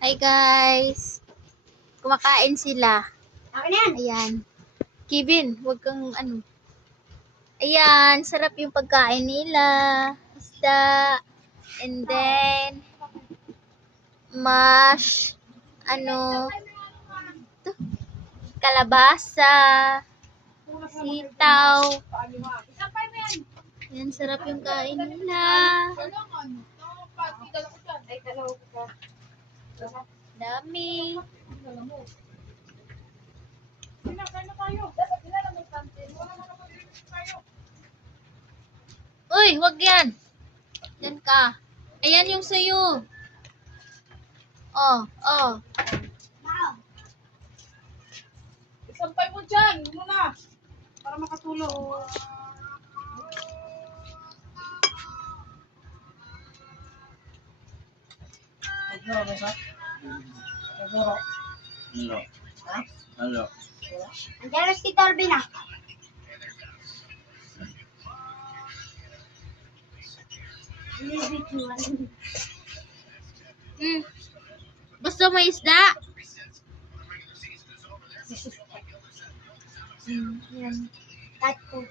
Hi guys. Kumakain sila. Ayan. Kevin, wag kang ano. Ayan, sarap yung pagkain nila. Isda. And then, mash. To, kalabasa. Sitaw. Ayan, sarap yung kain nila. Dami. Uy, wag yan. Yan ka. Ayan yung sayo. Oh, oh. Isampay mo dyan, muna. Para makatulog. Halo. Halo. Andiyan si Torben ah. Gusto mo isda? Yan. Tatko.